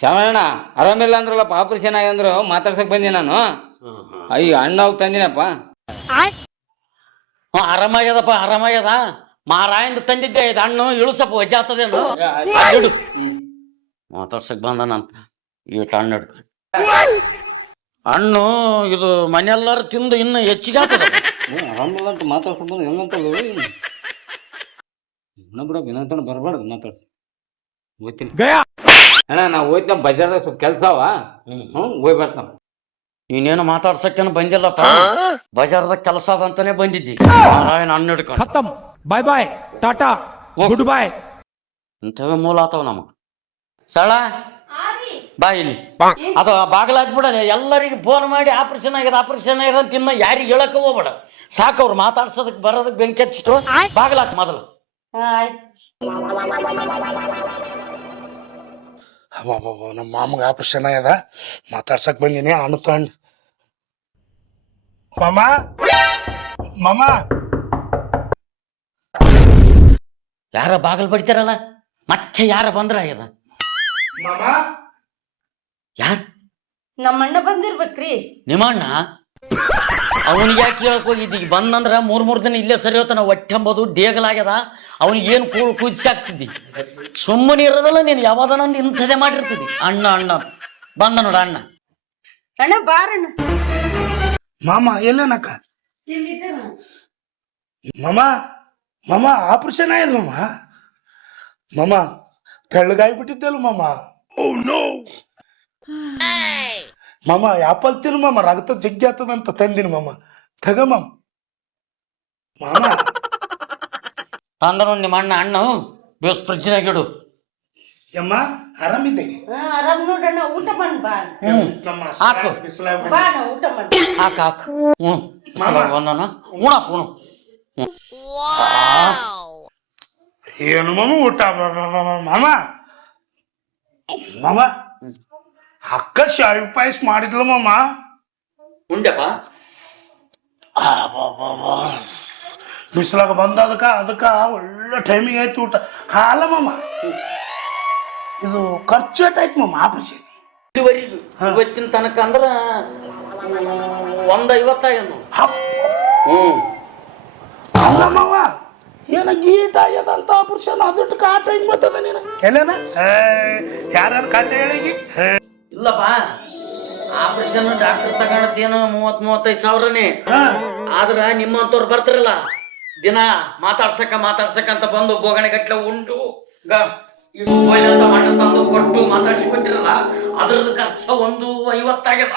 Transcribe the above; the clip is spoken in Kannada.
ಶರಣ ಆರಾಮಿಲ್ಲ ಅಂದ್ರಲ್ಲಪ್ಪ ಆಪರೇಷನ್ ಆಗಂದ್ರು ಮಾತಾಡ್ಸಕ್ ಬಂದಿ ನಾನು. ಅಯ್ಯ ಅಣ್ಣ ಹೋಗಿ ತಂದಿನಪ್ಪ. ಆರಾಮಾಗ್ಯದಪ್ಪ ಆರಾಮಾಗ್ಯದ. ಮಾರಾಯಂದು ತಂದಿದ್ದೆ ಇದು ಹಣ್ಣು ಇಳುಸಪ್ಪ ವಜೆ ಆಗ್ತದೇನು ಮಾತಾಡ್ಸಕ್ ಬಂದನಂತ ಈಟ ಹಣ್ಣು ಹಿಡ್ಕೊಂಡು ಹಣ್ಣು ಇದು ಮನೆಯೆಲ್ಲರೂ ತಿಂದು ಇನ್ನು ಹೆಚ್ಚಿಗೆ ಆಗ್ತದ. ಆರಾಮಿಲ್ಲ ಅಂತ ಮಾತಾಡ್ಸಕ್ ಬಂದು ಹೆಂಗಂತಲ್ಲ ಇನ್ನೊಬ್ರ ವಿನಂತನ ಬರ್ಬಾರ್ದು ಮಾತಾಡ್ಸಿ. ಹೋಗ್ತೀನಿ ಅಣ್ಣ ನಾ ಹೋಯ್ತ ಬಜಾರ್ದಾಗ ಸ್ವಲ್ಪ ಕೆಲ್ಸ ಅವ. ಹೋಗಿ ಬರ್ತಾನ. ನೀನೇನು ಮಾತಾಡ್ಸಕ್ಕೇನು ಬಂದಿಲ್ಲಪ್ಪ, ಬಜಾರ್ದಾಗ ಕೆಲಸ ಅದಂತಾನೆ ಬಂದಿದ್ದಿ. ಮಾರಾಯಣ ಹಣ್ಣು ಹಿಡ್ಕೊಂಡು ಖತಮ್. ಬಾಯ್ ಬಾಯ್ ಟಾಟಾ ಗುಡ್ ಬಾಯ್. ಇಂಥವೇ ಮೂಲ ಆತವ ನಮಗ. ಸಳ ಬಾ ಇಲ್ಲಿ ಅದು ಬಾಗ್ಲಾಗ್ಬಿಡ. ಎಲ್ಲರಿಗೆ ಫೋನ್ ಮಾಡಿ ಆಪರೇಷನ್ ಆಗ್ಯದ ಆಪರೇಷನ್ ಆಗ್ಯದ ಅಂತ ಇನ್ನ ಯಾರಿಗೆ ಹೇಳಕ್ ಹೋಗ್ಬೇಡ. ಸಾಕು ಅವ್ರು ಮಾತಾಡ್ಸೋದಕ್ ಬರೋದಕ್ ಬೆಂಕಿ ಹಚ್ಚಿಟ್ಟು ಬಾಗ್ಲಾಕ್ ಮೊದಲು. ನಮ್ಮ ಮಾಮಗ ಆಪರೇಷನ್ ಆಗ್ಯದ ಮಾತಾಡ್ಸಕ್ ಬಂದಿನಿ ಹಣ್ಣು ತಗೊಂಡು. ಮಾಮ ಮಾಮ ಯಾರ ಬಾಗಲ್ ಬಡಿತಾರಲ್ಲ ಮತ್ತೆ ಯಾರ ಬಂದ್ರ ಆಗ್ಯದ. ಮಾಮ ಯಾರ್ ನಮ್ಮಣ್ಣ ಬಂದಿರ್ಬೇಕ್ರಿ. ನಿಮ್ಮಣ್ಣ ಅವನಿಗೆ ಯಾಕೆ ಕೇಳಕ್ ಹೋಗಿದ್ದೀಗ? ಬಂದಂದ್ರ ಮೂರ್ ದಿನ ಇಲ್ಲೇ ಸರಿ ಹೋತ. ನಾವು ಹೊಟ್ಟೆ ಎಂಬುದು ಡೇಗಲಾಗ್ಯದ. ಅವನಿಗೆ ಏನು ಕುದಿಸಿ ಆಗ್ತಿದ್ದಿ. ಸುಮ್ಮನೆ ಇರೋದಲ್ಲ ನೀನು ಯಾವಾಗ ನಂದು ಇಂಥದೇ ಮಾಡಿರ್ತಿದ್ದಿ. ಅಣ್ಣ ಅಣ್ಣ ಬಂದ ನೋಡ ಅಣ್ಣ. ಅಣ್ಣ ಬಾರಣ್ಣ. ಮಾಮ ಎಲ್ಲನಕ್ಕ ಮಾಮ ಮಾಮ ಆಪರೇಷನ್ ಆಯ್ತು ಮಾಮ. ಮಾಮ ತೆಳ್ಳಗಾಯ್ಬಿಟ್ಟಿದ್ದಲ್ಲ ಮಾಮ. ಮಾಮ ಆಪಲ್ ತಿನ್ನು ಮಾಮ, ರಕ್ತ ಜಗ್ಗಿ ಆಗ್ತದಂತ ತಂದಿನ ಮಾಮ. ತಗ ಮಾಮ. ಮಾಮ ತಂದ ನೋಡಿ ನಿಮ್ಮ ಅಣ್ಣ ಹಣ್ಣು ಬೇಸ್ ಫ್ರಿಜ್ನಾಗಿಡು. ಯಮ್ಮ ಆರಾಮಿದ್ದೆ? ಆರಾಮ್ ನೋಡಣ್ಣ. ಊಟ ಮಾಡ್ ಬಾ. ಹಾಕು ಬಾ ಅಣ್ಣ, ಊಟ ಮಾಡ. ಹಾಕು ಹಾಕು. ಬಂದನ ಉಣಕ್ ಉಣು. ಏನು ಮಾಮ ಊಟ ಮಾಮ? ಮಾಮ ಅಕ್ಕ ಶಾವಿ ಪಾಯಸ್ ಮಾಡಿದ್ಲ ಮಾಮ. ಉಂಡೆಪ್ಪ ಬಿಸಿಲಾಗ ಬಂದ ಅದಕ್ಕ ಒಳ್ಳೆ ಟೈಮಿಗೆ ಆಯ್ತು ಊಟ. ಹಾಲ ಮಾಮ ಇದು ಖರ್ಚು ಏಟಾಯ್ತು ಮಾಮ ಆಪರೇಷನ್? ಇವತ್ತಿನ ತನಕ ಅಂದ್ರ 150 ಅಲ್ಲ ಮಾವ ಏನ ಗೀಟ್ ಆಗ್ಯದ ಅಂತ ಆಪರೇಷನ್ ಅದಕ್ಕೆ ಆ ಟೈಮ್ ಬರ್ತದ ನೀನು ಎಲ್ಲೇನ ಯಾರ್ಯಾರ ಖಾತೆ ಹೇಳಿಗಿ? ಇಲ್ಲಪ್ಪ ಆಪರೇಷನ್ ಡಾಕ್ಟರ್ ತಗೊಳತ್ತೇನು 30-35 ಸಾವಿರನೇ. ಆದ್ರ ನಿಮ್ಮಂತವ್ರು ಬರ್ತಾರಲ್ಲ ದಿನ ಮಾತಾಡ್ಸಕ್ಕ ಅಂತ ಬಂದು ಬೋಗಣೆ ಗಟ್ಲೆ ಉಂಡು ಅಂತ ಮಣ್ಣ ತಂದು ಕೊಟ್ಟು ಮಾತಾಡ್ಸ್ಕೊತಿರಲ್ಲ ಅದ್ರದ್ದು ಖರ್ಚು 150 ಆಗ್ಯದ.